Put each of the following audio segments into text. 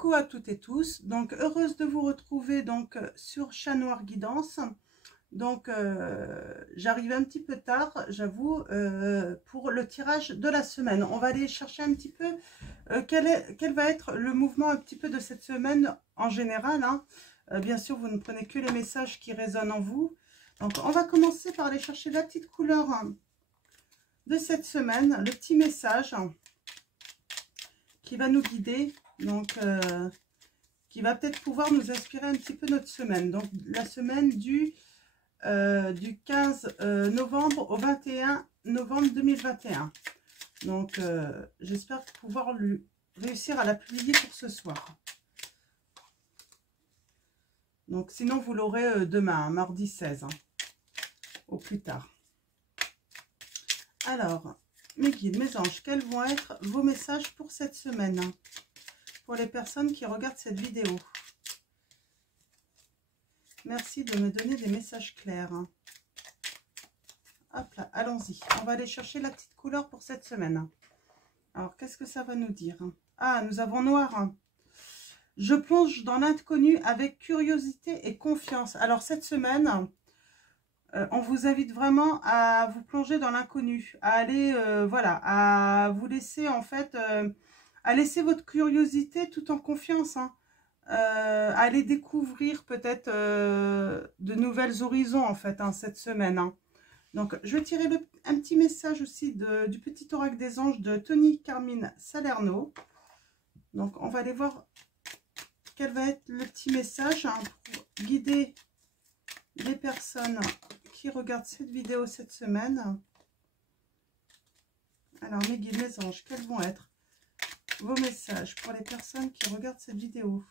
Coucou à toutes et tous, donc heureuse de vous retrouver donc sur Chat Noir Guidance. Donc j'arrive un petit peu tard, j'avoue, pour le tirage de la semaine. On va aller chercher un petit peu quel va être le mouvement un petit peu de cette semaine en général, hein. Bien sûr, vous ne prenez que les messages qui résonnent en vous. Donc on va commencer par aller chercher la petite couleur de cette semaine, le petit message qui va nous guider, donc qui va peut-être pouvoir nous inspirer un petit peu notre semaine. Donc la semaine du 15 novembre au 21 novembre 2021. Donc j'espère pouvoir réussir à la publier pour ce soir. Donc sinon vous l'aurez demain, hein, mardi 16, hein, au plus tard. Alors, mes guides, mes anges, quels vont être vos messages pour cette semaine, hein, pour les personnes qui regardent cette vidéo? Merci de me donner des messages clairs, hein. Hop là, allons-y. On va aller chercher la petite couleur pour cette semaine. Alors, qu'est-ce que ça va nous dire? Ah, nous avons noir, hein. Je plonge dans l'inconnu avec curiosité et confiance. Alors, cette semaine, on vous invite vraiment à vous plonger dans l'inconnu, à aller, voilà, à vous laisser, en fait, à laisser votre curiosité tout en confiance, hein. À aller découvrir peut-être de nouvelles horizons, en fait, hein, cette semaine, hein. Donc, je vais tirer un petit message aussi du petit oracle des anges de Tony Carmine Salerno. Donc, on va aller voir quel va être le petit message, hein, pour guider les personnes qui regardent cette vidéo cette semaine. Alors, mes guides, mes anges, quels vont être vos messages pour les personnes qui regardent cette vidéo?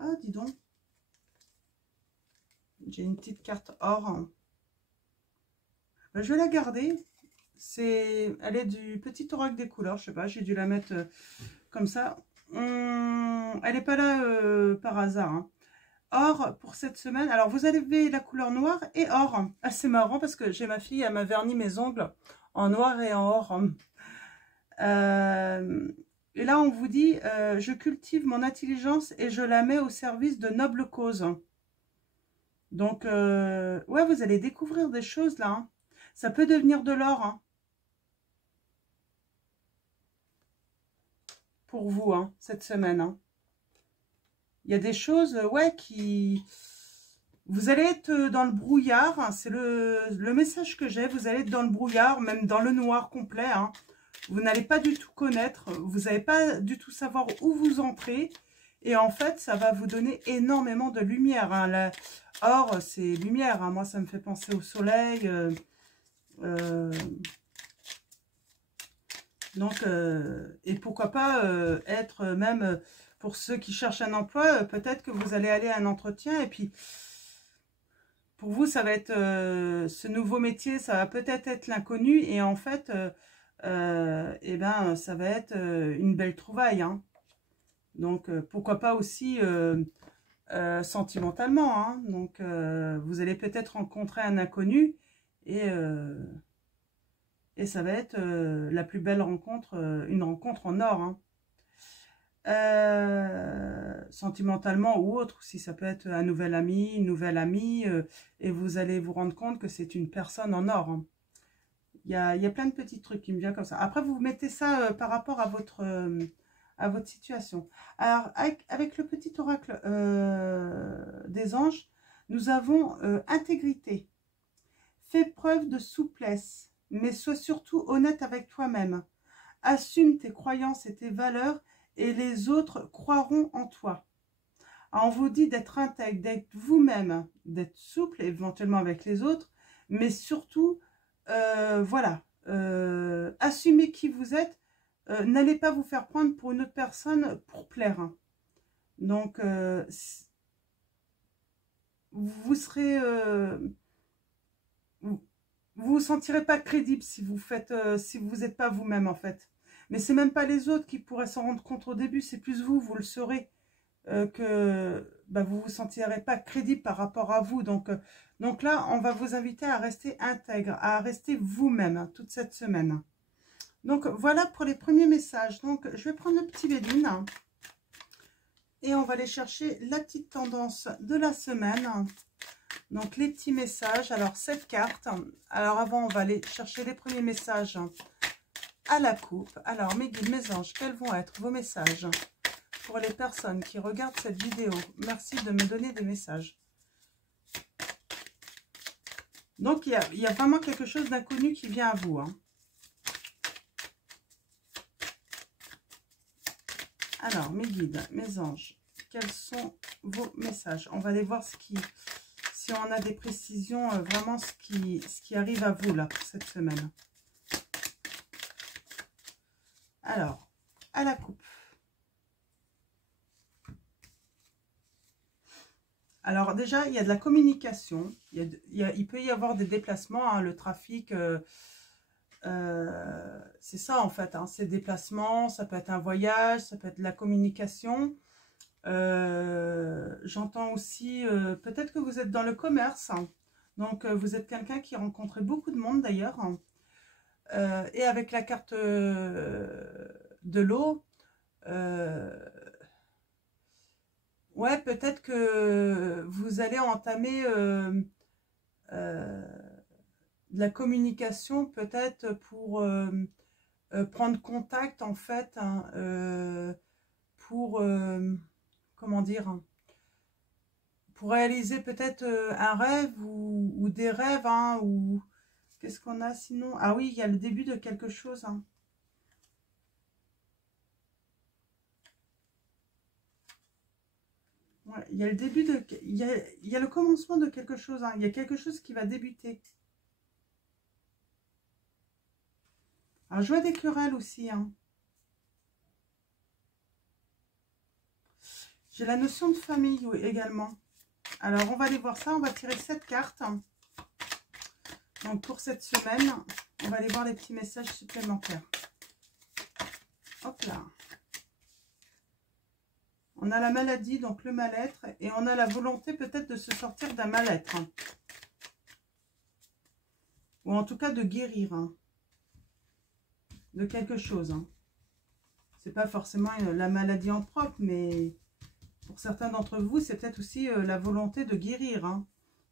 Ah, dis donc. J'ai une petite carte or, hein. Je vais la garder. Elle est du petit oracle des couleurs. Je sais pas, j'ai dû la mettre comme ça. Elle n'est pas là par hasard, hein. Or, pour cette semaine, alors vous avez la couleur noire et or. Ah, c'est marrant parce que j'ai ma fille, elle m'a verni mes ongles en noir et en or. Et là, on vous dit, je cultive mon intelligence et je la mets au service de nobles causes. Donc, ouais, vous allez découvrir des choses là, hein. Ça peut devenir de l'or, hein, pour vous, hein, cette semaine, hein. Il y a des choses, ouais, vous allez être dans le brouillard, hein, c'est le message que j'ai. Vous allez être dans le brouillard, même dans le noir complet, hein. Vous n'allez pas du tout connaître, vous n'allez pas du tout savoir où vous entrez. Et en fait, ça va vous donner énormément de lumière, hein. Or, c'est lumière, hein. Moi, ça me fait penser au soleil. Donc, et pourquoi pas être même, pour ceux qui cherchent un emploi, peut-être que vous allez aller à un entretien et puis, pour vous, ça va être ce nouveau métier, ça va peut-être être l'inconnu et en fait, eh ben, ça va être une belle trouvaille, hein. Donc, pourquoi pas aussi sentimentalement, hein. Donc, vous allez peut-être rencontrer un inconnu et ça va être la plus belle rencontre, une rencontre en or, hein. Sentimentalement ou autre, si ça peut être un nouvel ami, une nouvelle amie, et vous allez vous rendre compte que c'est une personne en or, hein. Il y a plein de petits trucs qui me viennent comme ça. Après, vous mettez ça par rapport à votre situation. Alors, avec le petit oracle des anges, nous avons intégrité. Fais preuve de souplesse, mais sois surtout honnête avec toi-même. Assume tes croyances et tes valeurs et les autres croiront en toi. Alors, on vous dit d'être intègre, d'être vous-même, d'être souple éventuellement avec les autres, mais surtout, voilà, assumez qui vous êtes. N'allez pas vous faire prendre pour une autre personne pour plaire, hein. Donc, vous serez... vous sentirez pas crédible si vous faites, si vous n'êtes pas vous-même, en fait. Mais c'est même pas les autres qui pourraient s'en rendre compte au début, c'est plus vous, vous le saurez, que bah, vous vous sentirez pas crédible par rapport à vous. Donc là, on va vous inviter à rester intègre, à rester vous-même, hein, toute cette semaine. Donc voilà pour les premiers messages. Donc je vais prendre le petit Béline, hein. Et on va aller chercher la petite tendance de la semaine. Donc, les petits messages. Alors, 7 cartes. Alors, avant, on va aller chercher les premiers messages à la coupe. Alors, mes guides, mes anges, quels vont être vos messages pour les personnes qui regardent cette vidéo? Merci de me donner des messages. Donc, il y a vraiment quelque chose d'inconnu qui vient à vous. Hein. Alors, mes guides, mes anges, quels sont vos messages? On va aller voir si on a des précisions, vraiment ce qui arrive à vous là pour cette semaine. Alors, à la coupe. Alors déjà, il y a de la communication. Il peut y avoir des déplacements, hein, le trafic... c'est ça en fait, hein, ces déplacements, ça peut être un voyage, ça peut être de la communication. J'entends aussi, peut-être que vous êtes dans le commerce, hein, donc vous êtes quelqu'un qui rencontre beaucoup de monde d'ailleurs. Hein, et avec la carte de l'eau, ouais, peut-être que vous allez entamer... de la communication peut-être pour prendre contact en fait, hein, pour comment dire, hein, pour réaliser peut-être un rêve ou des rêves, hein, ou qu'est-ce qu'on a sinon? Ah oui, il y a le début de quelque chose. Hein. Ouais, il y a le début de, il y a le commencement de quelque chose. Hein. Il y a quelque chose qui va débuter. Alors, je vois des querelles aussi. Hein. J'ai la notion de famille également. Alors, on va aller voir ça. On va tirer 7 cartes. Donc, pour cette semaine, on va aller voir les petits messages supplémentaires. Hop là. On a la maladie, donc le mal-être. Et on a la volonté peut-être de se sortir d'un mal-être. Hein. Ou en tout cas de guérir. Hein. De quelque chose. Hein. C'est pas forcément la maladie en propre, mais pour certains d'entre vous, c'est peut-être aussi la volonté de guérir. Hein.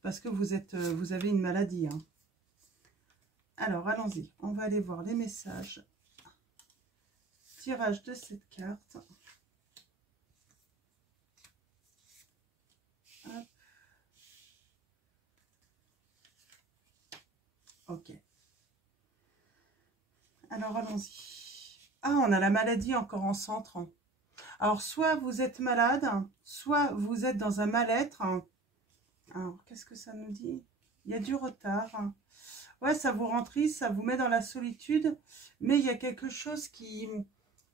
Parce que vous avez une maladie. Hein. Alors, allons-y. On va aller voir les messages. Tirage de cette carte. Hop. Ok. Alors, allons-y. Ah, on a la maladie encore en centre. Hein. Alors, soit vous êtes malade, soit vous êtes dans un mal-être. Alors, qu'est-ce que ça nous dit? Il y a du retard. Ouais, ça vous rend triste, ça vous met dans la solitude. Mais il y a quelque chose qui...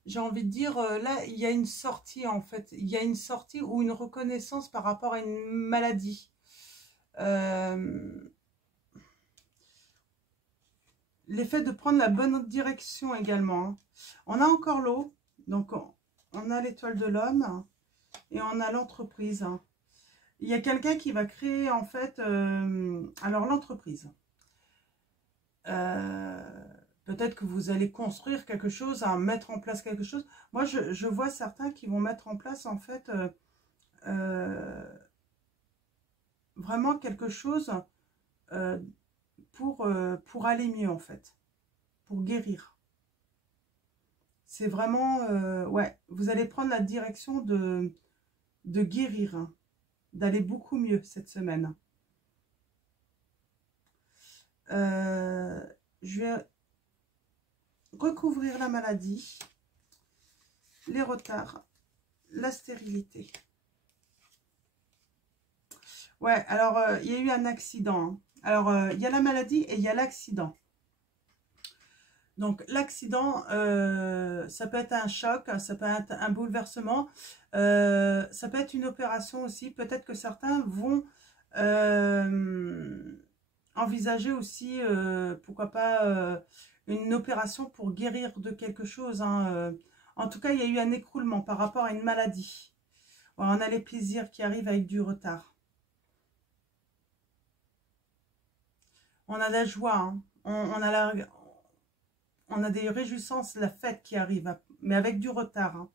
J'ai envie de dire, là, il y a une sortie, en fait. Il y a une sortie ou une reconnaissance par rapport à une maladie. L'effet de prendre la bonne direction également. Hein. On a encore l'eau. Donc, on a l'étoile de l'homme. Et on a l'entreprise. Hein. Il y a quelqu'un qui va créer, en fait... alors, l'entreprise. Peut-être que vous allez construire quelque chose, hein, mettre en place quelque chose. Moi, je vois certains qui vont mettre en place, en fait, vraiment quelque chose pour aller mieux, en fait. Pour guérir. C'est vraiment... ouais, vous allez prendre la direction de guérir. Hein, d'aller beaucoup mieux cette semaine. Je vais recouvrir la maladie, les retards, la stérilité. Ouais, alors il y a eu un accident. Hein. Alors il y a la maladie et il y a l'accident. Donc l'accident, ça peut être un choc, ça peut être un bouleversement, ça peut être une opération aussi. Peut-être que certains vont envisager aussi, pourquoi pas, une opération pour guérir de quelque chose. Hein. En tout cas, il y a eu un écroulement par rapport à une maladie. Voilà, on a les plaisirs qui arrivent avec du retard. On a la joie, hein. On a des réjouissances, la fête qui arrive, mais avec du retard. Hein.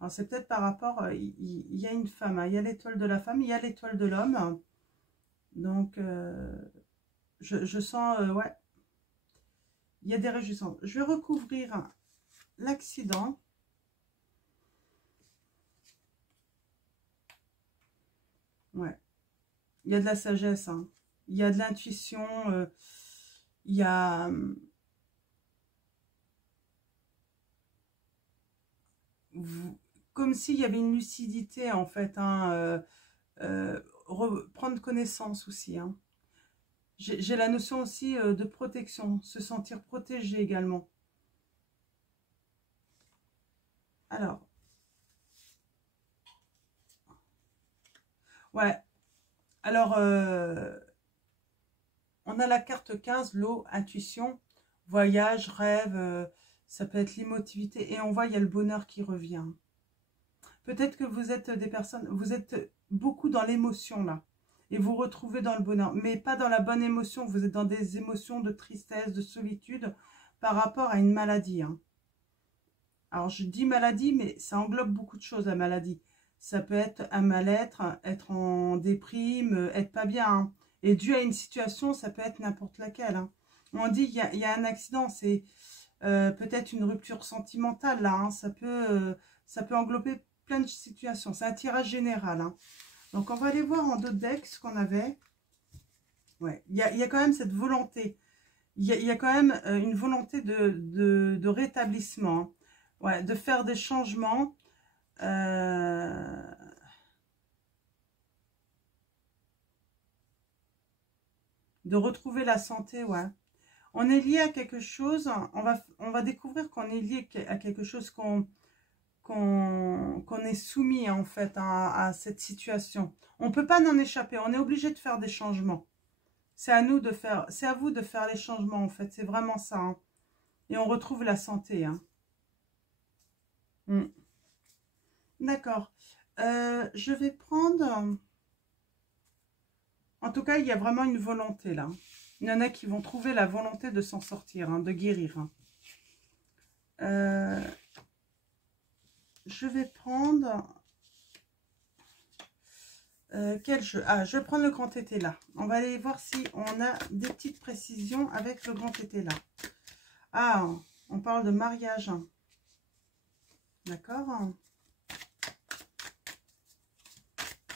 Alors, c'est peut-être par rapport, il y a une femme, hein, il y a l'étoile de la femme, il y a l'étoile de l'homme. Donc, je sens, ouais, il y a des réjouissances. Je vais recouvrir l'accident. Ouais, il y a de la sagesse, hein. Il y a de l'intuition, il y a... comme s'il y avait une lucidité, en fait, hein, prendre connaissance aussi, hein. J'ai la notion aussi de protection, se sentir protégé également. Alors, ouais, alors, on a la carte 15, l'eau, intuition, voyage, rêve, ça peut être l'émotivité, et on voit, il y a le bonheur qui revient. Peut-être que vous êtes des personnes, vous êtes beaucoup dans l'émotion là, et vous retrouvez dans le bonheur, mais pas dans la bonne émotion, vous êtes dans des émotions de tristesse, de solitude, par rapport à une maladie, hein. Alors je dis maladie, mais ça englobe beaucoup de choses la maladie. Ça peut être un mal-être, être en déprime, être pas bien, hein. Et dû à une situation, ça peut être n'importe laquelle, hein. On dit qu'il y a un accident, c'est peut-être une rupture sentimentale là, hein. Ça peut englober plein de situations. C'est un tirage général, hein. Donc on va aller voir en d'autres decks ce qu'on avait. Ouais, il y a quand même cette volonté. Il y a quand même une volonté de rétablissement, hein. Ouais, de faire des changements. De retrouver la santé, ouais. On est lié à quelque chose, on va découvrir qu'on est lié à quelque chose qu'on est soumis en fait à cette situation. On ne peut pas en échapper, on est obligé de faire des changements. C'est à nous de faire, c'est à vous de faire les changements en fait, c'est vraiment ça, hein. Et on retrouve la santé, hein. D'accord. Je vais prendre... En tout cas, il y a vraiment une volonté là. Il y en a qui vont trouver la volonté de s'en sortir, hein, de guérir, hein. Je vais prendre... quel jeu? Ah, je vais prendre le grand tété là. On va aller voir si on a des petites précisions avec le grand tété là. Ah, on parle de mariage, hein. D'accord.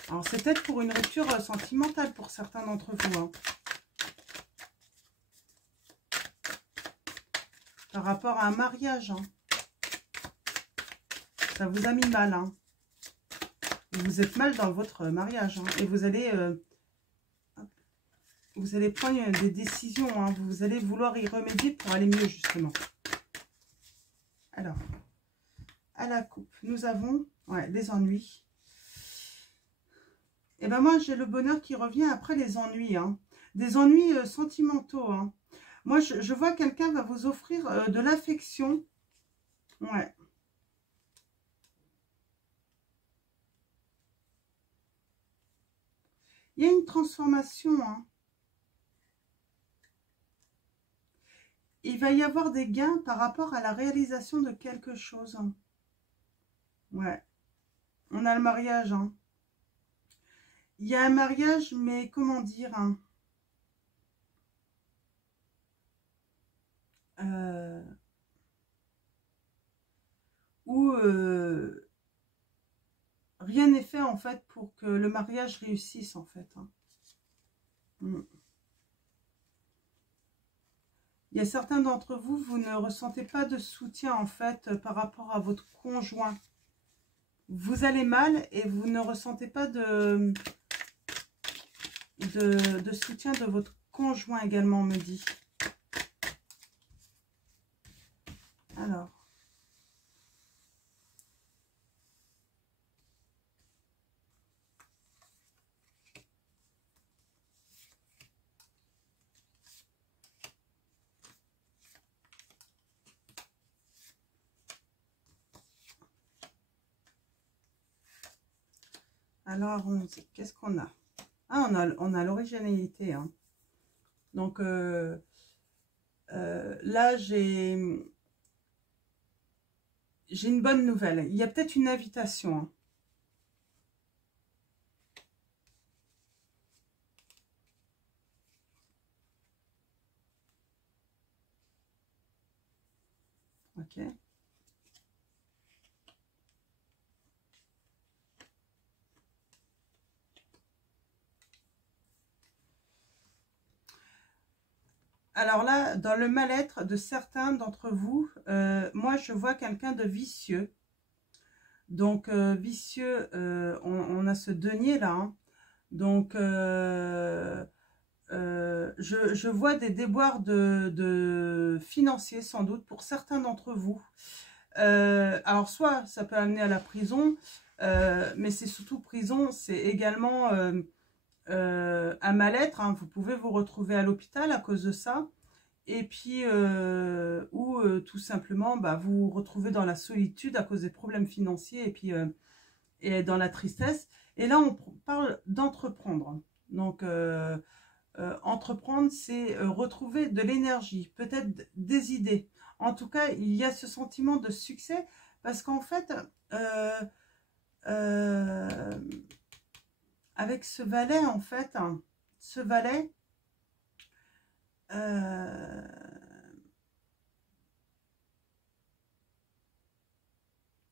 Alors, c'est peut-être pour une rupture sentimentale pour certains d'entre vous, hein. Par rapport à un mariage, hein. Ça vous a mis mal, hein. Vous êtes mal dans votre mariage, hein. Et vous allez prendre des décisions, hein. Vous allez vouloir y remédier pour aller mieux, justement. Alors, à la coupe, nous avons des ennuis. Et ben moi, j'ai le bonheur qui revient après les ennuis, hein. Des ennuis sentimentaux, hein. Moi, je vois quelqu'un va vous offrir de l'affection. Ouais. Il y a une transformation, hein. Il va y avoir des gains par rapport à la réalisation de quelque chose, hein. Ouais. On a le mariage, hein. Il y a un mariage, mais comment dire, hein, où rien n'est fait en fait pour que le mariage réussisse en fait, hein. Il y a certains d'entre vous, vous ne ressentez pas de soutien en fait par rapport à votre conjoint. Vous allez mal et vous ne ressentez pas de soutien de votre conjoint également, on me dit. Alors. Alors, qu'est-ce qu'on a? Ah, on a l'originalité, hein. Donc, là, j'ai... j'ai une bonne nouvelle. Il y a peut-être une invitation. Hein. Ok. Alors là, dans le mal-être de certains d'entre vous, moi je vois quelqu'un de vicieux. Donc vicieux, on a ce denier là. Hein. Donc je vois des déboires de financiers sans doute pour certains d'entre vous. Alors soit ça peut amener à la prison, mais c'est surtout prison, c'est également un mal-être. Hein. Vous pouvez vous retrouver à l'hôpital à cause de ça. Et puis, ou tout simplement, bah, vous vous retrouvez dans la solitude à cause des problèmes financiers et puis et dans la tristesse. Et là, on parle d'entreprendre. Donc, entreprendre, c'est retrouver de l'énergie, peut-être des idées. En tout cas, il y a ce sentiment de succès parce qu'en fait, euh, euh, avec ce valet, en fait, ce valet,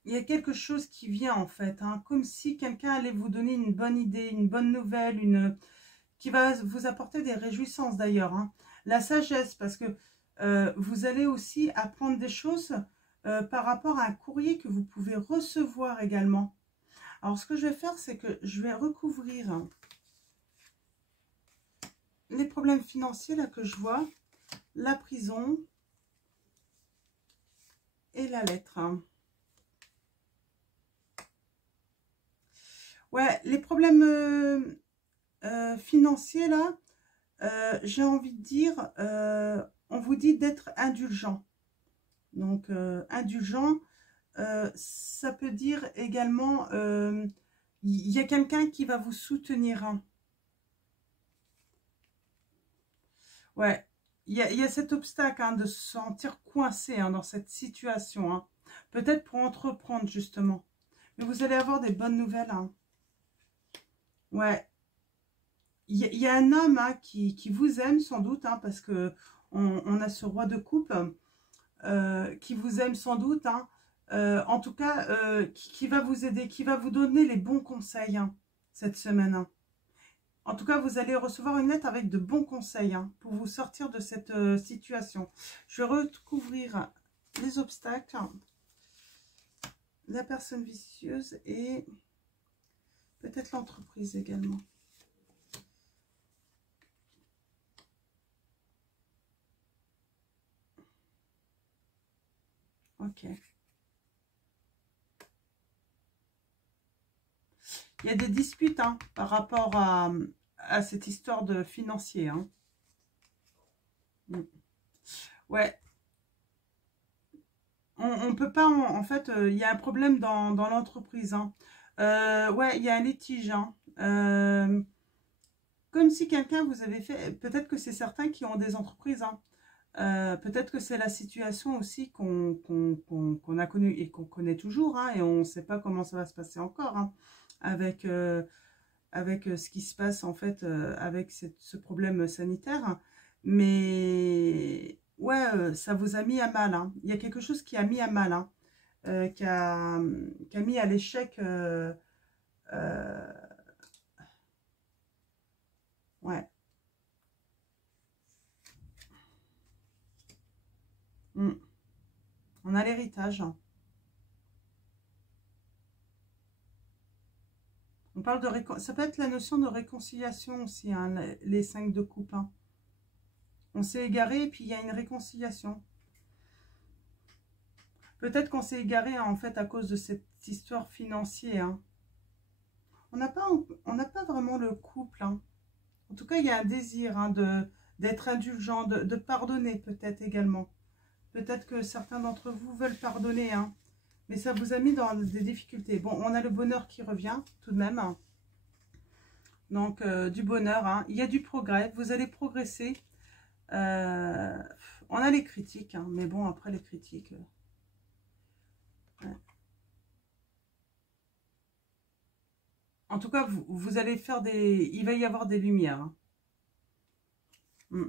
il y a quelque chose qui vient en fait, hein, comme si quelqu'un allait vous donner une bonne idée, une bonne nouvelle, qui va vous apporter des réjouissances d'ailleurs. Hein. La sagesse, parce que vous allez aussi apprendre des choses par rapport à un courrier que vous pouvez recevoir également. Alors ce que je vais faire, c'est que je vais recouvrir les problèmes financiers là que je vois, la prison et la lettre. Ouais, les problèmes financiers là, j'ai envie de dire, on vous dit d'être indulgent. Donc, indulgent, ça peut dire également, il y a quelqu'un qui va vous soutenir. Hein. Ouais, il y a cet obstacle hein, de se sentir coincé hein, dans cette situation. Hein. Peut-être pour entreprendre justement. Mais vous allez avoir des bonnes nouvelles. Hein. Ouais, il y a un homme hein, qui vous aime sans doute, hein, parce que on a ce roi de coupe qui vous aime sans doute, hein, en tout cas qui va vous aider, qui va vous donner les bons conseils hein, cette semaine. Hein. En tout cas, vous allez recevoir une lettre avec de bons conseils hein, pour vous sortir de cette situation. Je vais recouvrir les obstacles, la personne vicieuse et peut-être l'entreprise également. Ok. Il y a des disputes hein, par rapport à cette histoire de financier. Hein. Ouais. On ne peut pas, en fait, il y a un problème dans l'entreprise. Hein. Ouais, il y a un litige. Hein. Comme si quelqu'un vous avait fait, peut-être que c'est certains qui ont des entreprises. Hein. Peut-être que c'est la situation aussi qu'on a connue et qu'on connaît toujours. Hein, et on ne sait pas comment ça va se passer encore. Hein, avec ce qui se passe en fait avec ce problème sanitaire. Mais ouais, ça vous a mis à mal. Hein. Il y a quelque chose qui a mis à mal, hein, qui a mis à l'échec. Ouais. Mm. On a l'héritage. Hein. On parle de ça peut être la notion de réconciliation aussi, hein, les 5 de coupe. Hein. On s'est égaré et puis il y a une réconciliation. Peut-être qu'on s'est égaré en fait à cause de cette histoire financière. Hein. On n'a pas vraiment le couple. Hein. En tout cas, il y a un désir hein, d'être indulgent, de pardonner peut-être également. Peut-être que certains d'entre vous veulent pardonner. Hein. Mais ça vous a mis dans des difficultés. Bon, on a le bonheur qui revient tout de même. Hein. Donc, du bonheur. Hein. Il y a du progrès. Vous allez progresser. On a les critiques. Hein. Mais bon, après les critiques... Ouais. En tout cas, vous allez faire des... Il va y avoir des lumières. Hein.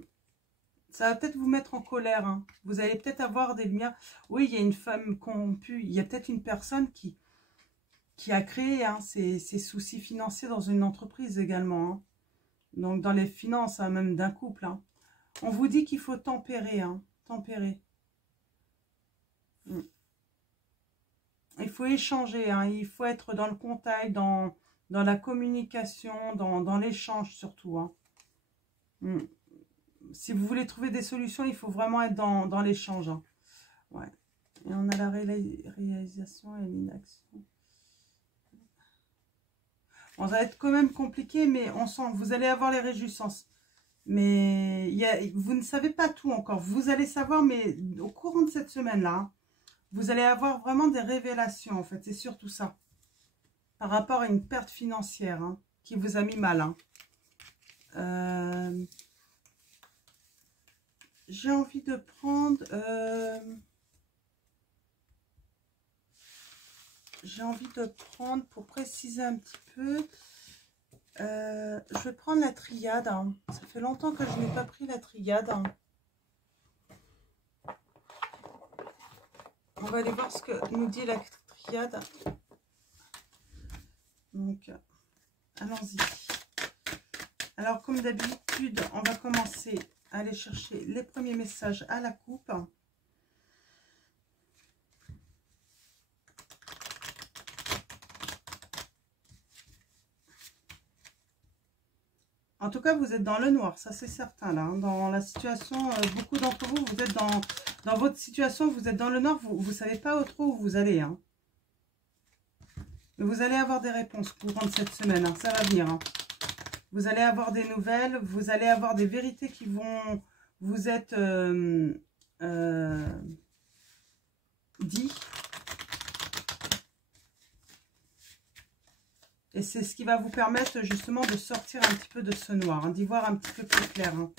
Ça va peut-être vous mettre en colère. Hein. Vous allez peut-être avoir des lumières. Oui, il y a une femme corrompue. Il y a peut-être une personne qui a créé hein, ses soucis financiers dans une entreprise également. Hein. Donc, dans les finances, hein, même d'un couple. Hein. On vous dit qu'il faut tempérer. Hein, tempérer. Il faut échanger. Hein, il faut être dans le contact, dans la communication, dans l'échange surtout. Hein. Si vous voulez trouver des solutions, il faut vraiment être dans l'échange. Hein. Ouais. Et on a la réalisation et l'inaction. Bon, ça va être quand même compliqué, mais on sent que vous allez avoir les réjouissances. Mais vous ne savez pas tout encore. Vous allez savoir, mais au courant de cette semaine-là, hein, vous allez avoir vraiment des révélations, en fait. C'est surtout ça. Par rapport à une perte financière hein, qui vous a mis mal. Hein. J'ai envie de prendre... j'ai envie de prendre, pour préciser un petit peu, je vais prendre la triade. Hein. Ça fait longtemps que je n'ai pas pris la triade. Hein. On va aller voir ce que nous dit la triade. Donc, allons-y. Alors, comme d'habitude, on va commencer à aller chercher les premiers messages à la coupe. En tout cas, vous êtes dans le noir, ça c'est certain. Là, hein. Dans la situation, beaucoup d'entre vous, vous êtes dans votre situation, vous êtes dans le noir, vous ne savez pas trop où vous allez. Hein. Mais vous allez avoir des réponses courant de cette semaine, hein. Ça va venir. Hein. Vous allez avoir des nouvelles, vous allez avoir des vérités qui vont vous être dites. Et c'est ce qui va vous permettre justement de sortir un petit peu de ce noir, hein, d'y voir un petit peu plus clair. Hein.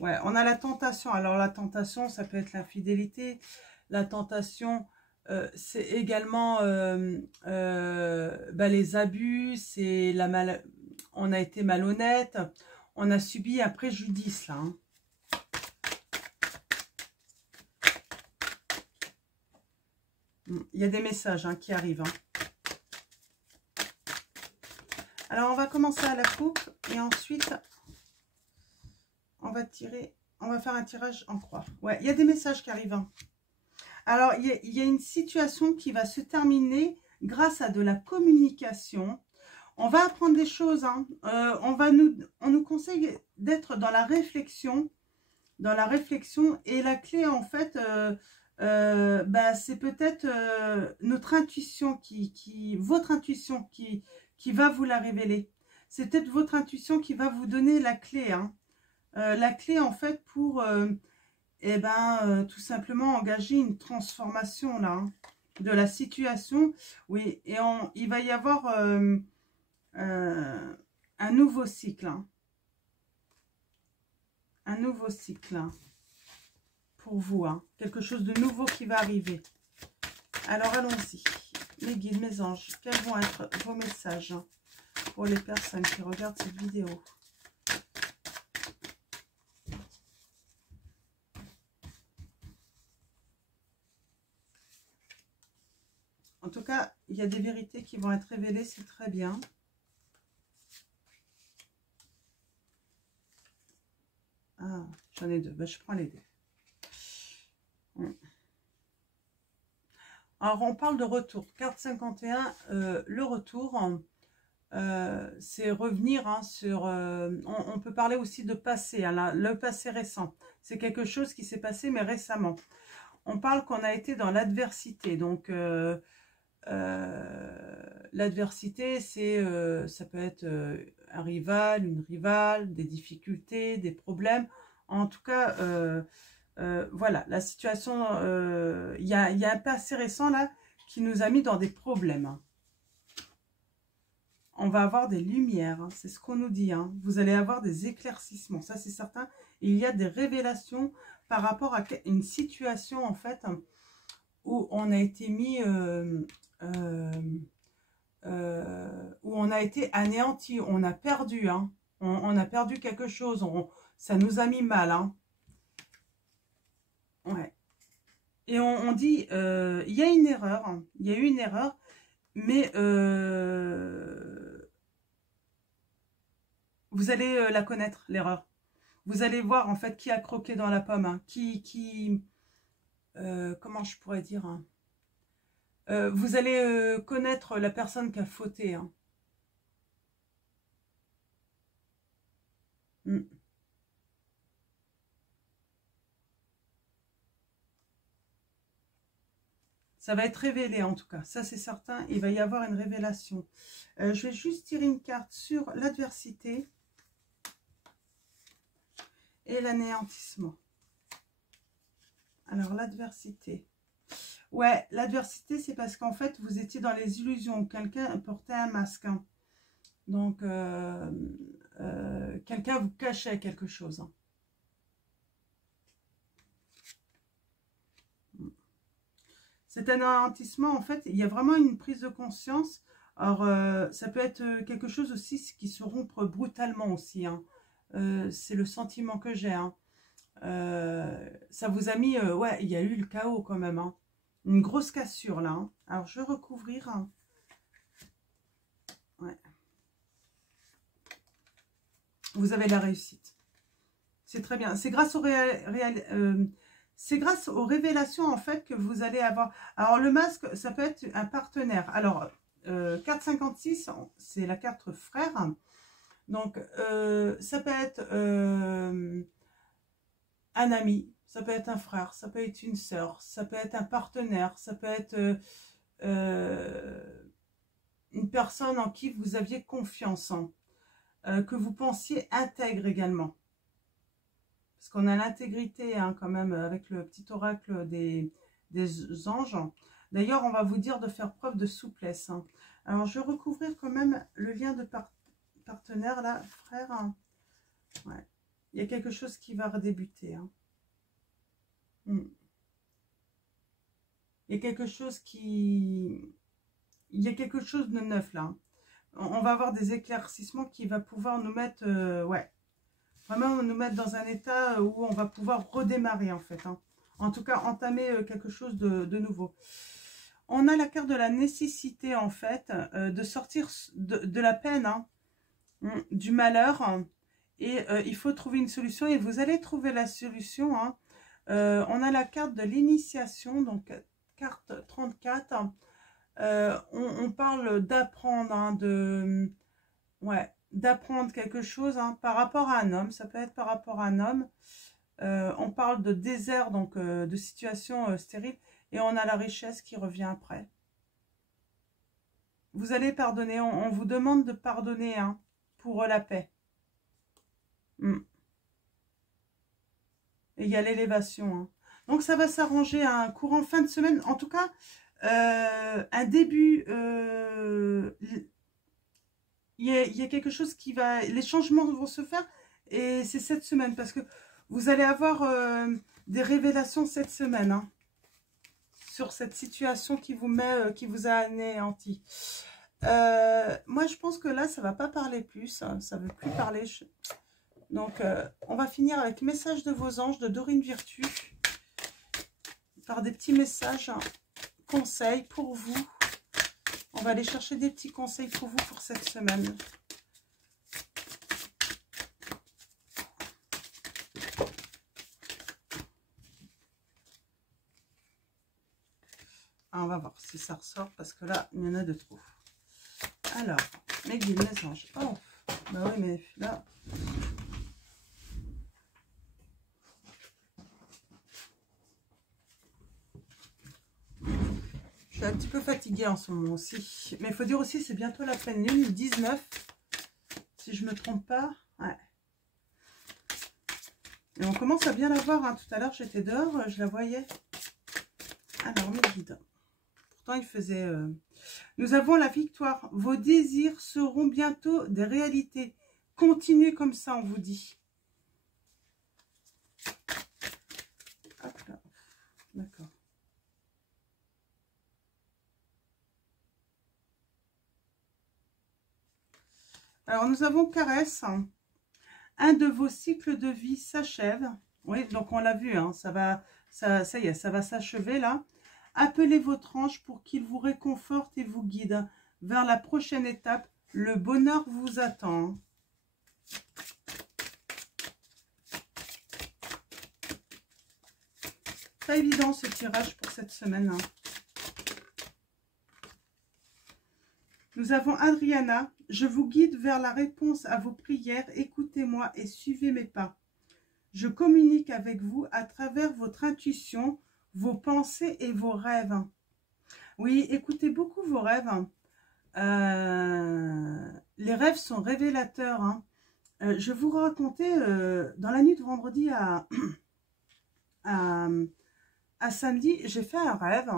Ouais, on a la tentation. Alors la tentation, ça peut être l'infidélité. La tentation, c'est également les abus, c'est on a été malhonnête, on a subi un préjudice là. Hein. Il y a des messages hein, qui arrivent. Hein. Alors, on va commencer à la coupe et ensuite, on va faire un tirage en croix. Ouais, il y a des messages qui arrivent. Hein. Alors, il y a une situation qui va se terminer grâce à de la communication. On va apprendre des choses. Hein. On nous conseille d'être dans la réflexion. Et la clé, en fait, c'est peut-être notre intuition, votre intuition qui va vous la révéler. C'est peut-être votre intuition qui va vous donner la clé. Hein. La clé, en fait, pour tout simplement engager une transformation là, hein, de la situation. Oui, et il va y avoir un nouveau cycle. Hein. Un nouveau cycle hein, pour vous. Hein. Quelque chose de nouveau qui va arriver. Alors, allons-y. Mes guides, mes anges, quels vont être vos messages pour les personnes qui regardent cette vidéo? En tout cas, il y a des vérités qui vont être révélées, c'est très bien. Ah, j'en ai deux. Ben, je prends les deux. Alors, on parle de retour. Carte 51, le retour, c'est revenir hein, sur... on peut parler aussi de passé, hein, le passé récent. C'est quelque chose qui s'est passé, mais récemment. On parle qu'on a été dans l'adversité. Donc, l'adversité, ça peut être un rival, une rivale, des difficultés, des problèmes. En tout cas... voilà, la situation, il y a un passé récent là qui nous a mis dans des problèmes. On va avoir des lumières, hein, c'est ce qu'on nous dit. Hein. Vous allez avoir des éclaircissements, ça c'est certain. Il y a des révélations par rapport à une situation en fait où on a été mis, où on a été anéanti, on a perdu, hein. On a perdu quelque chose, ça nous a mis mal, hein. Ouais. Et on dit, il y a une erreur, hein. Il y a eu une erreur, mais vous allez la connaître, l'erreur. Vous allez voir en fait qui a croqué dans la pomme, hein. Comment je pourrais dire, hein. Vous allez connaître la personne qui a fauté, hein. Mm. Ça va être révélé en tout cas, ça c'est certain, il va y avoir une révélation. Je vais juste tirer une carte sur l'adversité et l'anéantissement. Alors l'adversité. Ouais, l'adversité c'est parce qu'en fait vous étiez dans les illusions, quelqu'un portait un masque, hein. Donc quelqu'un vous cachait quelque chose, hein. Cet anéantissement, en fait, il y a vraiment une prise de conscience. Alors, ça peut être quelque chose aussi qui se rompt brutalement aussi, hein. C'est le sentiment que j'ai, hein. Ça vous a mis... ouais, il y a eu le chaos quand même, hein. Une grosse cassure, là, hein. Alors, je vais recouvrir, hein. Ouais. Vous avez la réussite. C'est très bien. C'est grâce au c'est grâce aux révélations, en fait, que vous allez avoir... Alors, le masque, ça peut être un partenaire. Alors, carte 56, c'est la carte frère. Donc, ça peut être un ami, ça peut être un frère, ça peut être une sœur, ça peut être un partenaire, ça peut être une personne en qui vous aviez confiance, hein, que vous pensiez intègre également. Parce qu'on a l'intégrité, hein, quand même, avec le petit oracle des anges. D'ailleurs, on va vous dire de faire preuve de souplesse, hein. Alors, je vais recouvrir quand même le lien de partenaire, là, frère. Hein. Ouais. Il y a quelque chose qui va redébuter, hein. Il y a quelque chose qui... Il y a quelque chose de neuf, là, hein. On va avoir des éclaircissements qui va pouvoir nous mettre... ouais. Vraiment nous mettre dans un état où on va pouvoir redémarrer en fait, hein. En tout cas entamer quelque chose de nouveau. On a la carte de la nécessité en fait de sortir de la peine, hein, du malheur, hein, et il faut trouver une solution et vous allez trouver la solution, hein. On a la carte de l'initiation, donc carte 34, hein. On parle d'apprendre, hein, ouais, d'apprendre quelque chose, hein, par rapport à un homme. Ça peut être par rapport à un homme. On parle de désert, donc de situation stérile. Et on a la richesse qui revient après. Vous allez pardonner. On vous demande de pardonner, hein, pour la paix. Et il y a l'élévation, hein. Donc ça va s'arranger à un courant fin de semaine. En tout cas, un début... il y a quelque chose qui va... Les changements vont se faire et c'est cette semaine parce que vous allez avoir des révélations cette semaine, hein, sur cette situation qui vous met, qui vous a anéanti. Moi, je pense que là, ça va pas parler plus, hein, ça veut plus parler. Donc, on va finir avec message de vos anges de Dorine Virtue par des petits messages, hein, conseils pour vous. On va aller chercher des petits conseils pour vous pour cette semaine. Ah, on va voir si ça ressort parce que là, il y en a de trop. Alors, mes guides, mes anges. Oh, bah oui, mais là... Je suis un petit peu fatiguée en ce moment aussi. Mais il faut dire aussi, c'est bientôt la pleine lune, le 19. Si je ne me trompe pas. Ouais. Et on commence à bien la voir, hein. Tout à l'heure, j'étais dehors, je la voyais. Alors, mes guides. Pourtant, il faisait... Nous avons la victoire. Vos désirs seront bientôt des réalités. Continuez comme ça, on vous dit. Hop là. D'accord. Alors, nous avons caresse. Un de vos cycles de vie s'achève. Oui, donc on l'a vu, hein, ça y est, ça va s'achever là. Appelez votre ange pour qu'il vous réconforte et vous guide vers la prochaine étape. Le bonheur vous attend. Pas évident ce tirage pour cette semaine. Hein. Nous avons Adriana. Je vous guide vers la réponse à vos prières. Écoutez-moi et suivez mes pas. Je communique avec vous à travers votre intuition, vos pensées et vos rêves. Oui, écoutez beaucoup vos rêves. Les rêves sont révélateurs. Hein. Je vais vous raconter, dans la nuit de vendredi à samedi, j'ai fait un rêve.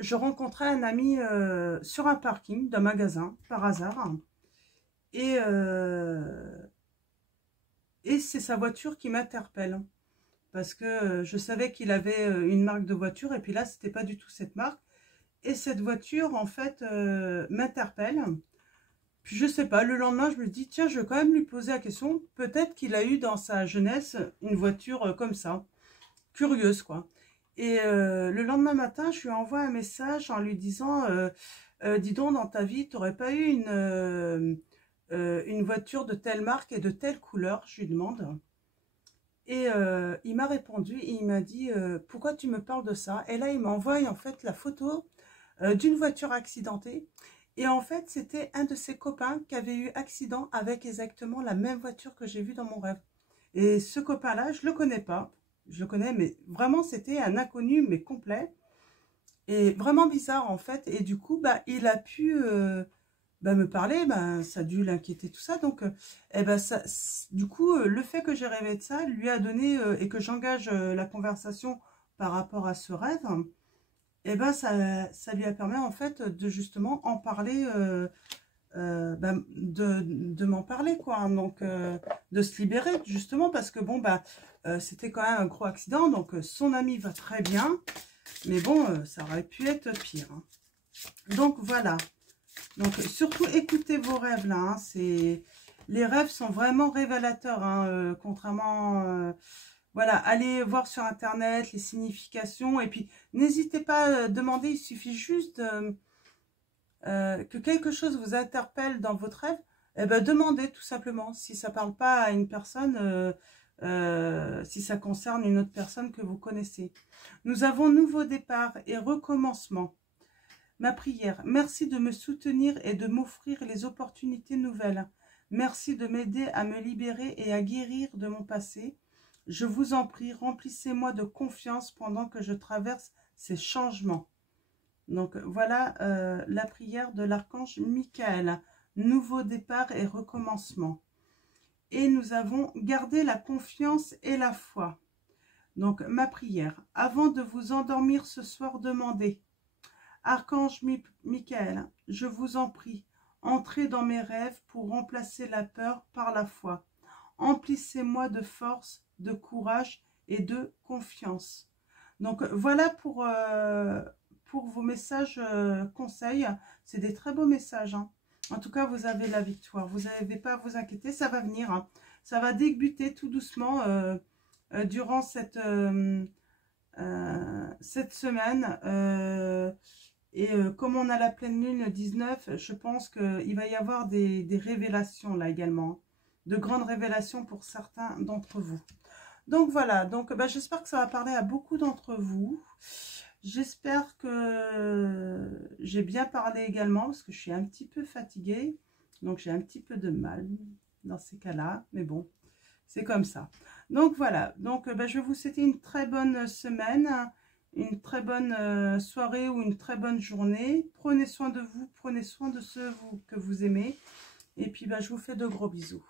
Je rencontrais un ami sur un parking d'un magasin, par hasard. Et c'est sa voiture qui m'interpelle. Parce que je savais qu'il avait une marque de voiture. Et puis là, c'était pas du tout cette marque. Et cette voiture, en fait, m'interpelle. Puis je sais pas, le lendemain, je me dis, tiens, je vais quand même lui poser la question. Peut-être qu'il a eu dans sa jeunesse une voiture comme ça. Curieuse, quoi. Et le lendemain matin, je lui envoie un message en lui disant, dis donc, dans ta vie, tu n'aurais pas eu une voiture de telle marque et de telle couleur, je lui demande. Et il m'a répondu et il m'a dit, pourquoi tu me parles de ça? Et là, il m'envoie en fait la photo d'une voiture accidentée. Et en fait, c'était un de ses copains qui avait eu accident avec exactement la même voiture que j'ai vue dans mon rêve. Et ce copain-là, je ne le connais pas. Je le connais, mais vraiment, c'était un inconnu, mais complet. Et vraiment bizarre, en fait. Et du coup, bah, il a pu me parler. Bah, ça a dû l'inquiéter, tout ça. Donc, du coup, le fait que j'ai rêvé de ça lui a donné, et que j'engage la conversation par rapport à ce rêve, et ben ça lui a permis, en fait, de justement en parler, de m'en parler, quoi. Donc, de se libérer, justement, parce que, bon, c'était quand même un gros accident, donc son ami va très bien, mais bon, ça aurait pu être pire. Hein. Donc voilà, donc surtout écoutez vos rêves là, hein. Les rêves sont vraiment révélateurs, hein, contrairement, voilà, allez voir sur internet les significations, et puis n'hésitez pas à demander, il suffit juste que quelque chose vous interpelle dans votre rêve, eh ben, demandez tout simplement, si ça ne parle pas à une personne, si ça concerne une autre personne que vous connaissez. Nous avons nouveau départ et recommencement. Ma prière, merci de me soutenir et de m'offrir les opportunités nouvelles. Merci de m'aider à me libérer et à guérir de mon passé. Je vous en prie, remplissez-moi de confiance pendant que je traverse ces changements. Donc voilà la prière de l'archange Michael. Nouveau départ et recommencement. Et nous avons gardé la confiance et la foi. Donc, ma prière. Avant de vous endormir ce soir, demandez. Archange Michael, je vous en prie, entrez dans mes rêves pour remplacer la peur par la foi. Emplissez-moi de force, de courage et de confiance. Donc, voilà pour vos messages conseils. C'est des très beaux messages, hein. En tout cas, vous avez la victoire. Vous n'avez pas à vous inquiéter, ça va venir. Hein. Ça va débuter tout doucement durant cette semaine. Comme on a la pleine lune le 19, je pense qu'il va y avoir des révélations là également. De grandes révélations pour certains d'entre vous. Donc voilà, donc j'espère que ça va parler à beaucoup d'entre vous. J'espère que j'ai bien parlé également, parce que je suis un petit peu fatiguée. Donc j'ai un petit peu de mal dans ces cas-là. Mais bon, c'est comme ça. Donc voilà, donc je vais vous souhaiter une très bonne semaine, une très bonne soirée ou une très bonne journée. Prenez soin de vous, prenez soin de ceux que vous aimez. Et puis je vous fais de gros bisous.